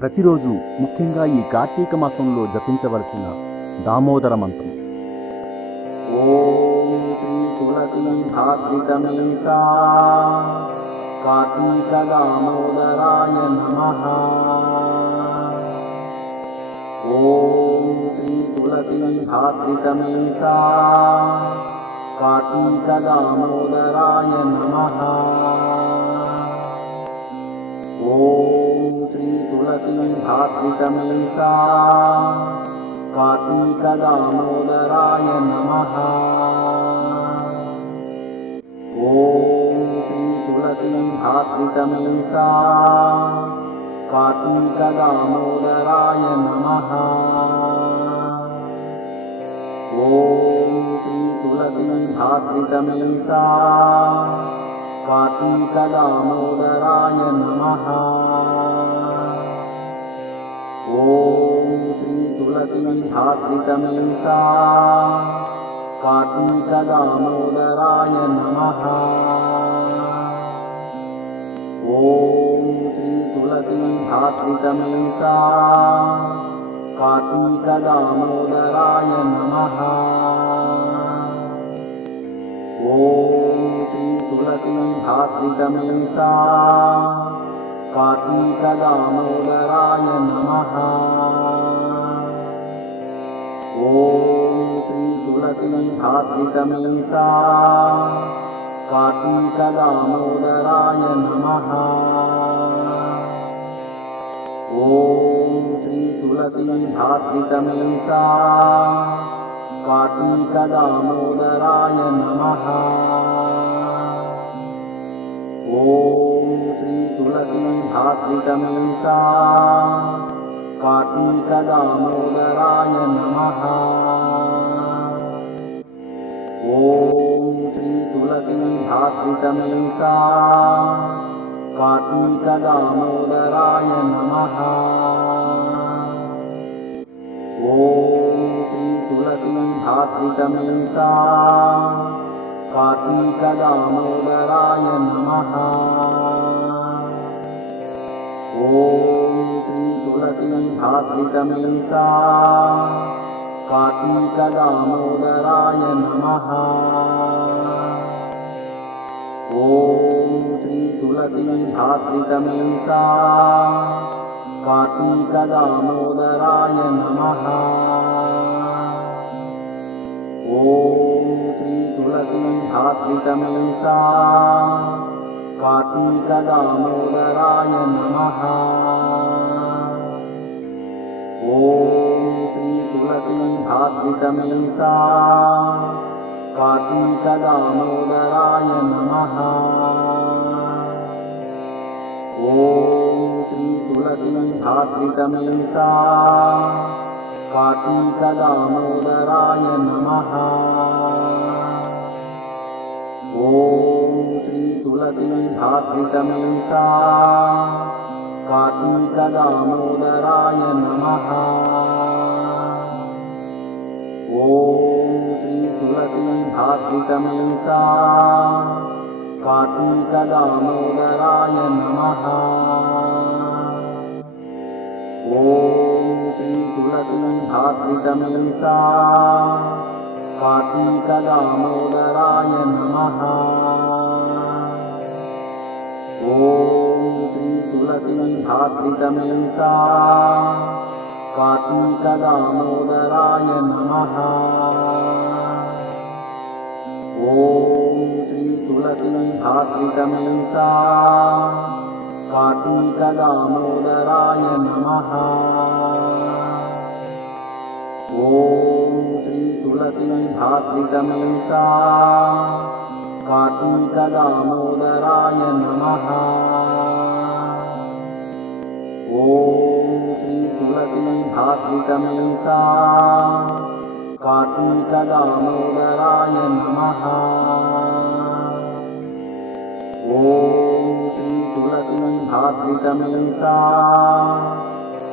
ప్రతిరోజు ముఖ్యంగా ఈ కార్తీక మాసంలో జపించవలసిన దామోదర మంత్రం. ఓం శ్రీ తులసీ ధాత్రి సమేత కార్తీక దామోదరాయ నమః. ఓం శ్రీ తులసీ ధాత్రి సమేత కార్తీక దామోదరాయ నమః. ఓం శ్రీ తులసీ ధాత్రి సమేత కార్తీక దామోదరాయ నమః. ఓం శ్రీ తులసీ ధాత్రి సమేత కార్తీక దామోదరాయ నమః. ఓం శ్రీ తులసీ ధాత్రి సమేత కార్తీక దామోదరాయ నమః. ఓం శ్రీ తులసీ ధాత్రి సమేత కార్తీక దామోదరాయ నమః. ఓం శ్రీ తులసీ ధాత్రి సమేత కార్తీక దామోదరాయ నమః. ఓం శ్రీ తులసీ ధాత్రి సమేత కార్తీక దామోదరాయ నమః. ఓం శ్రీ తులసీ ధాత్రి సమేత కార్తీక దామోదరాయ నమః. ఓం శ్రీ తులసీ ధాత్రి సమేత కార్తీక దామోదరాయ నమః. ఓం శ్రీ తులసీ ధాత్రి సమేత కార్తీక దామోదరాయ నమః. ఓం శ్రీ తులసీ ధాత్రి సమేత కార్తీక దామోదరాయ నమః. ఓం శ్రీ తులసీ ధాత్రి సమేత కార్తీక దామోదరాయ నమః. ఓం శ్రీ తులసీ ధాత్రి సమేత కార్తీక దామోదరాయ నమః. ఓం శ్రీ తులసీ ధాత్రి సమేత కార్తీక దామోదరాయ నమః. ఓం శ్రీ తులసీ ధాత్రి సమేత కార్తీక దామోదరాయ నమః. ఓం శ్రీ తులసీ ధాత్రి సమేత కార్తీక దామోదరాయ నమః. ఓం శ్రీ తులసీ ధాత్రి సమేత కార్తీక దామోదరాయ నమః. ఓం శ్రీ తులసీ ధాత్రి సమేత కార్తీక దామోదరాయ నమః. ఓం శ్రీ తులసీ ధాత్రి సమేత కార్తీక దామోదరాయ నమః. ఓం శ్రీ తులసీ ధాత్రి సమేత కార్తీక దామోదరాయ నమః. ఓం శ్రీ తులసీ ధాత్రి సమేత కార్తీక దామోదరాయ నమః. ఓం శ్రీ తులసీ ధాత్రి సమేత కార్తీక దామోదరాయ నమః. ఓం శ్రీ తులసీ ధాత్రి సమేత కార్తీక దామోదరాయ నమః. ఓం శ్రీ తులసీ ధాత్రి సమేత కార్తీక దామోదరాయ నమః. ఓం శ్రీ తులసీ ధాత్రి సమేత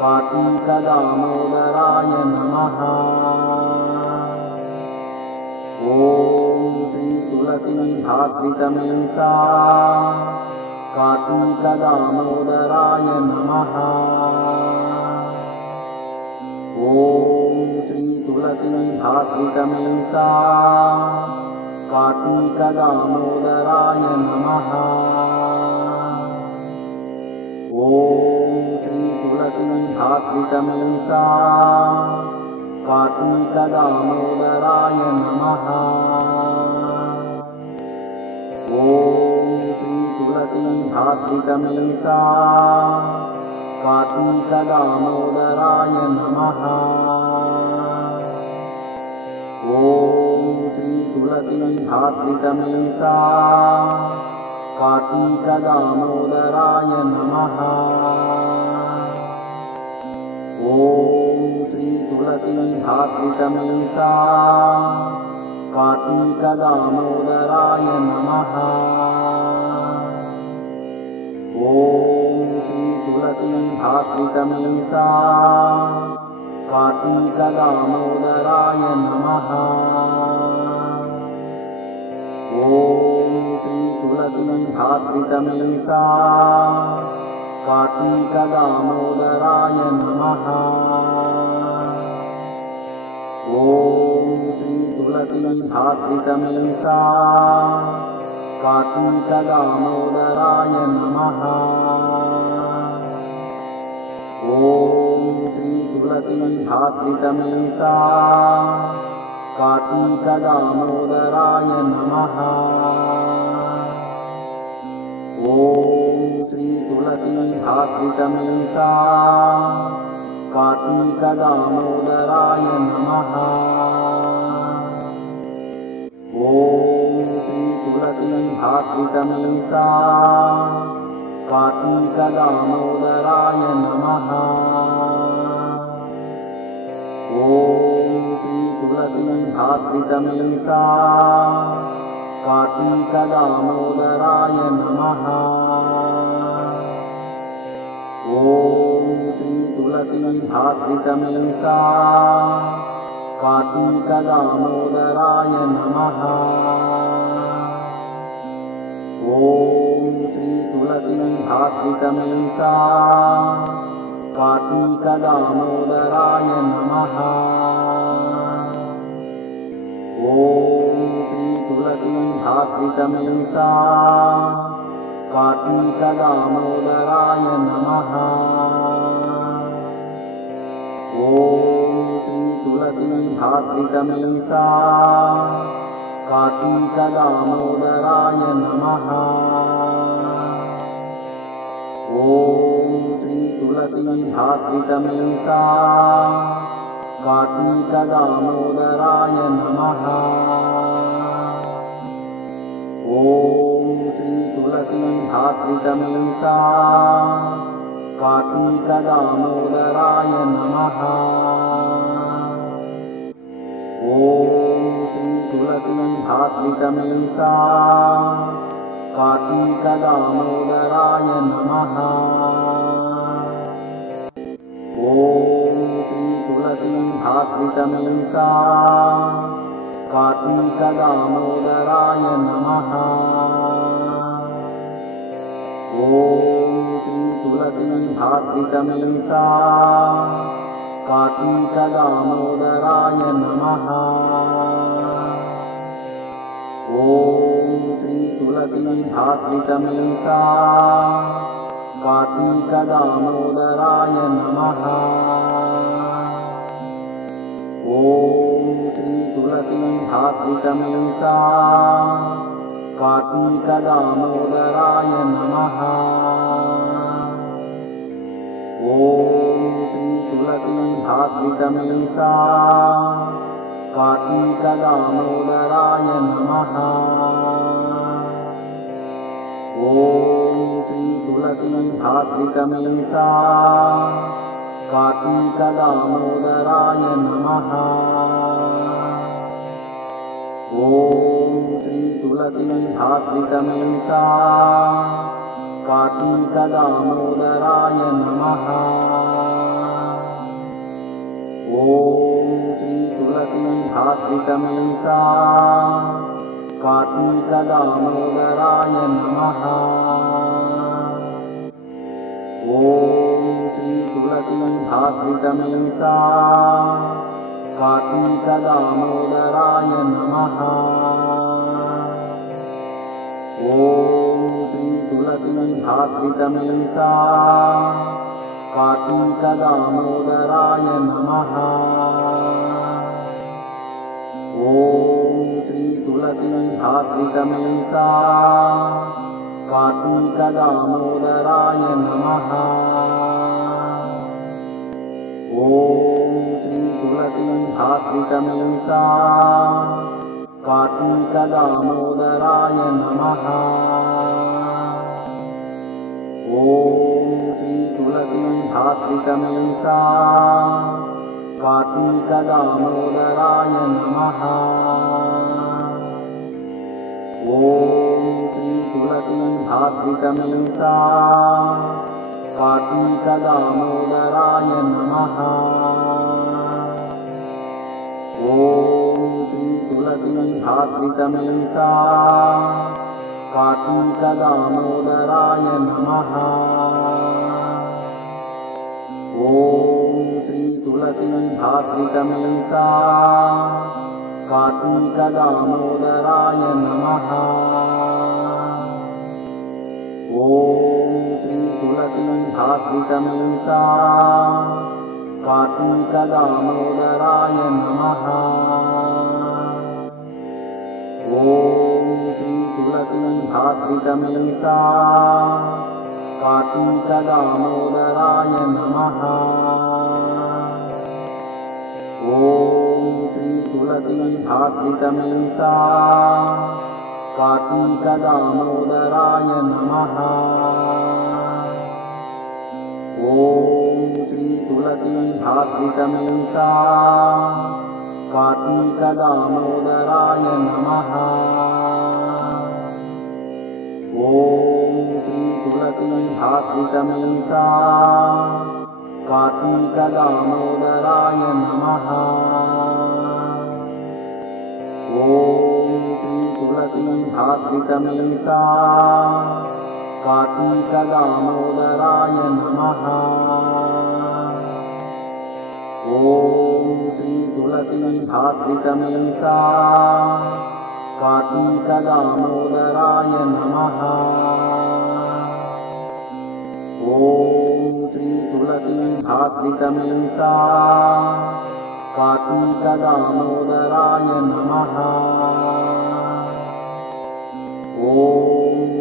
కార్తీక దామోదరాయ నమః. ఓం శ్రీ తులసీ ధాత్రి సమేత कार्तिक दामोदराय नमः। तुलसी धात्रिसमेता कार्तिकदामोदराय नमः। ॐ श्री तुलसी धात्रिसमेता कार्तिकदामोदराय नमः। ॐ श्री तुलसी धात्रिसमेता कार्तिकदामोदराय नमः। ॐ श्री तुलसी धात्रिसमेता कार्तिकदामोदराय नमः। ॐ श्री तुलसी धात्रिसमेता कार्तिकदामोदराय नमः। ॐ श्री तुलसी धात्रिसमेता कार्तिकदामोदराय नमः। ॐ श्री तुलसी धात्रिसमेता कार्तिकदामोदराय नमः। ॐ श्री तुलसी धात्रिसमेता कार्तिकदामोदराय नमः। ॐ श्री तुलसी धात्रिसमेता कार्तिकदामोदराय नमः। ॐ श्री तुलसी धात्रिसमेता कार्तिकदामोदराय नमः। ॐ श्री तुलसी धात्रिसमेता कार्तिकदामोदराय नमः। ॐ श्री तुलसी धात्रिसमेता कार्तिकदामोदराय नमः। ॐ श्री तुलसी धात्रिसमेता कार्तिकदामोदराय नमः। ॐ श्री तुलसी धात्रिसमेता कार्तिकदामोदराय नमः। ॐ श्री तुलसी धात्रिसमेता कार्तिकदामोदराय नमः। ॐ श्री तुलसी धात्रिसमेता कार्तिकदामोदराय नमः। ॐ श्री तुलसी धात्रिसमेता कार्तिकदामोदराय नमः। ॐ श्री तुलसी धात्रिसमेता कार्तिकदामोदराय नमः। ॐ श्री तुलसी धात्रिसमेता कार्तिकदामोदराय नमः। ॐ श्री तुलसी धात्रिसमेता कार्तिकदामोदराय नमः। ॐ श्री तुलसी धात्रिसमेता कार्तिकदामोदराय नमः। ॐ श्री तुलसी धात्रिसमेता कार्तिकदामोदराय नमः। ॐ श्री तुलसी धात्रिसमेता कार्तिकदामोदराय नमः। ॐ श्री तुलसी धात्रिसमेता कार्तिकदामोदराय नमः। ॐ श्री तुलसी धात्रिसमेता कार्तिकदामोदराय नमः। ॐ श्री तुलसी धात्रिसमेता कार्तिकदामोदराय नमः। ॐ श्री तुलसी धात्रिसमेता कार्तिकदामोदराय नमः। ॐ श्री तुलसी धात्रिसमेता कार्तीकदामोदराय नमः। ॐ श्री तुलसी धात्री समेता कार्तीकदामोदराय नमः। ॐ श्री तुलसी धात्री समेता कार्तीकदामोदराय नमः। ॐ श्री तुलसी धात्री समेता कार्तीकदामोदराय नमः। ॐ श्री तुलसी धात्री समेता कार्तीकदामोदराय नमः। ॐ श्री तुलसी धात्री समेता कार्तीकदामोदराय नमः। ॐ श्री तुलसी धात्री समेता कार्तीकदामोदराय नमः। ॐ श्री तुलसी धात्री समेता कार्तीकदामोदराय नमः। ॐ श्री तुलसी धात्री समेता कार्तीकदामोदराय नमः। ॐ श्री तुलसी धात्री समेता कार्तीकदामोदराय नमः। ॐ श्री तुलसी धात्री समेता कार्तीकदामोदराय नमः। ॐ श्री तुलसी धात्री समेता कार्तीकदामोदराय नमः। ॐ श्री तुलसी धात्री समेता कार्तीकदामोदराय नमः। ॐ श्री तुलसी धात्री समेता कार्तीकदामोदराय नमः। ॐ श्री तुलसी धात्री समेता कार्तीकदामोदराय नमः। ॐ श्री तुलसी धात्री समेता कार्तीकदामोदराय नमः। ॐ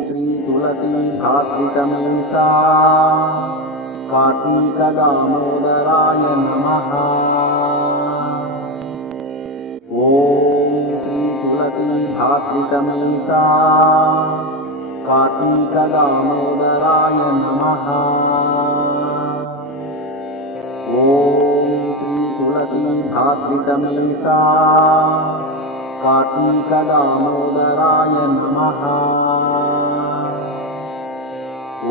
श्री तुलसी धात्री समेता कार्तीकदामोदराय नमः। ॐ श्री तुलसी धात्री समेता कार्तीकदामोदराय नमः। ॐ श्री तुलसी धात्री समेता कार्तीकदामोदराय नमः। ॐ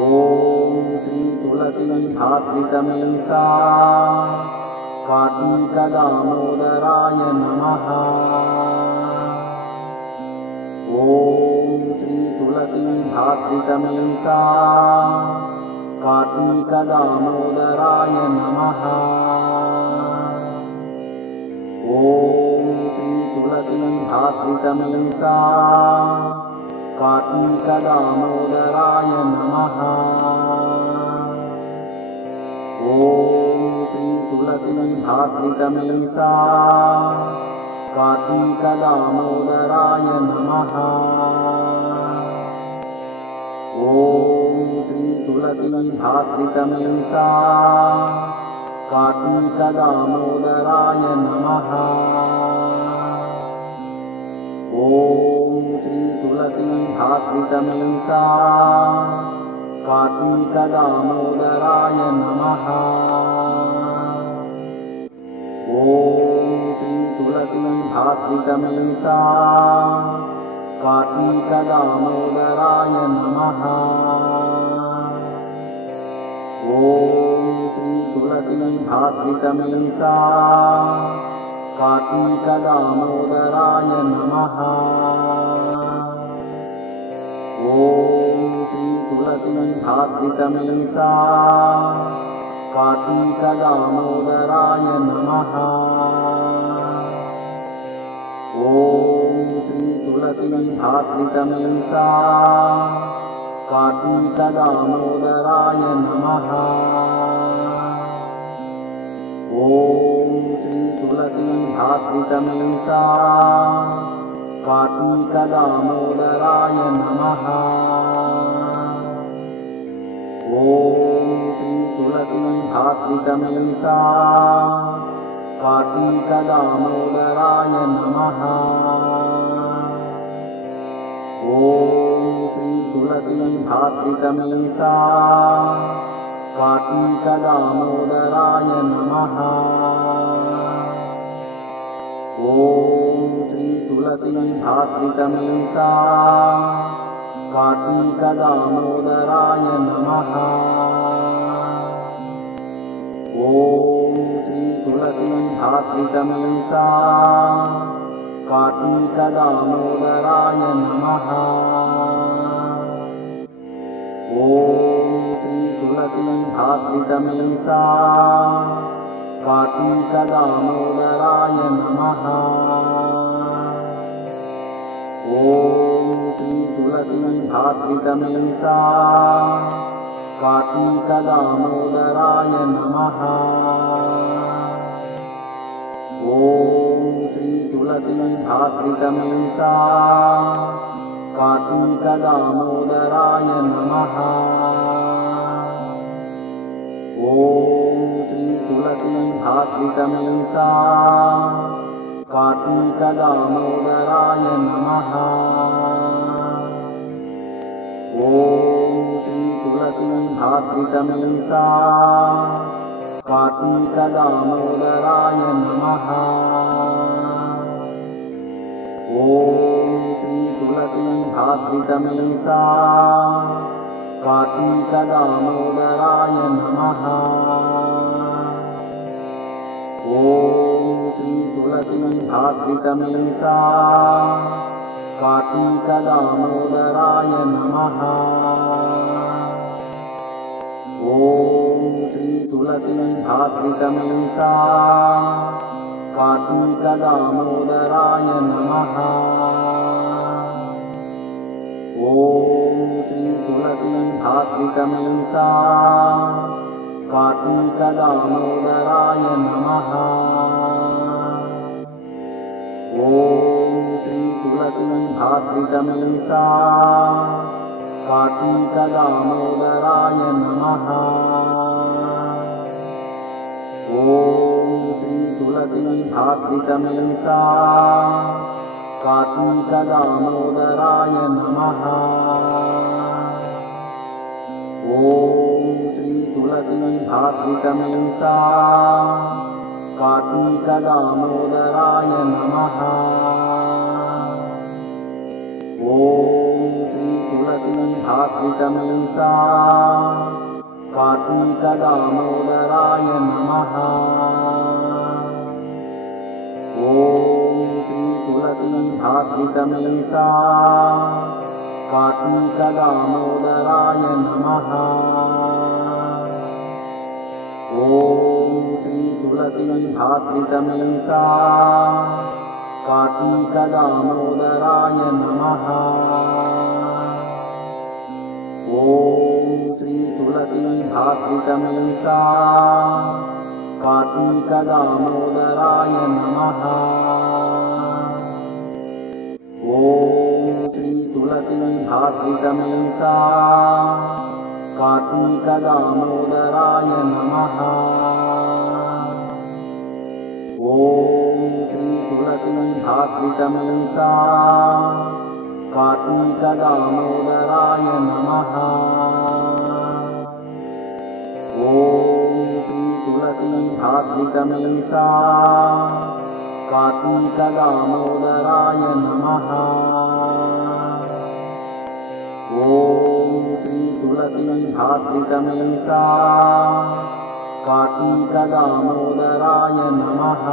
श्री तुलसी धात्री समेता कार्तीकदामोदराय नमः। ॐ श्री तुलसी धात्री समेता कार्तीकदामोदराय नमः। ॐ श्री तुलसी धात्री समेता कार्तीकदामोदराय नमः। ॐ श्री तुलसी धात्री समेता कार्तीकदामोदराय नमः। ॐ श्री तुलसी धात्री समेता कार्तीकदामोदराय नमः। ॐ श्री तुलसी धात्री समेता कार्तीकदामोदराय नमः। ॐ श्री तुलसी धात्री समेता कार्तीकदामोदराय नमः। ॐ श्री तुलसी धात्री समेता कार्तीकदामोदराय नमः। ॐ श्री तुलसी धात्री समेता कार्तीकदामोदराय नमः। ॐ श्री तुलसी धात्रीसमेता कार्तीकदामोदराय नमः। ॐ श्री तुलसी धात्रीसमेता कार्तीकदामोदराय नमः। ॐ श्री तुलसी धात्रीसमेता कार्तीकदामोदराय नमः। ॐ श्री तुलसी धात्रीसमेता कार्तीकदामोदराय नमः। ॐ श्री तुलसी धात्रीसमेता कार्तीकदामोदराय नमः। ॐ श्री तुलसी धात्रीसमेता कार्तीकदामोदराय नमः। ॐ श्री तुलसी धात्रीसमेता कार्तीकदामोदराय नमः। ॐ श्री तुलसी धात्रीसमेता कार्तीकदामोदराय नमः। ॐ श्री तुलसी धात्रीसमेता कार्तीकदामोदराय नमः। ॐ श्री तुलसी धात्रीसमेता कार्तीकदामोदराय नमः। ॐ श्री तुलसी धात्रीसमेता कार्तीकदामोदराय नमः। ॐ श्री तुलसी धात्रीसमेता कार्तीकदामोदराय नमः। ॐ श्री तुलसी धात्रीसमेता कार्तीकदामोदराय नमः। ॐ श्री तुलसी धात्रीसमेता कार्तीकदामोदराय नमः। ॐ श्री तुलसी धात्रीसमेता कार्तीकदामोदराय नमः। ॐ श्री तुलसी धात्रीसमेता कार्तीकदामोदराय नमः। ॐ श्री तुलसी धात्रीसमेता कार्तीकदामोदराय नमः। ॐ श्री तुलसी धात्रीसमेता कार्तीकदामोदराय नमः। ॐ श्री तुलसी धात्रीसमेता कार्तीकदामोदराय नमः। ॐ श्री तुलसी धात्रीसमेता कार्तीकदामोदराय नमः। ॐ श्री तुलसी धात्रीसमेता कार्तीकदामोदराय नमः। ॐ श्री तुलसी धात्रीसमेता कार्तीकदामोदराय नमः। ॐ श्री तुलसी धात्रीसमेता कार्तीकदामोदराय नमः। ॐ श्री तुलसी धात्रीसमेता कार्तीकदामोदराय नमः। ॐ श्री तुलसी धात्रीसमेता कार्तीकदामोदराय नमः। ॐ श्री तुलसी धात्रीसमेता कार्तीकदामोदराय नमः।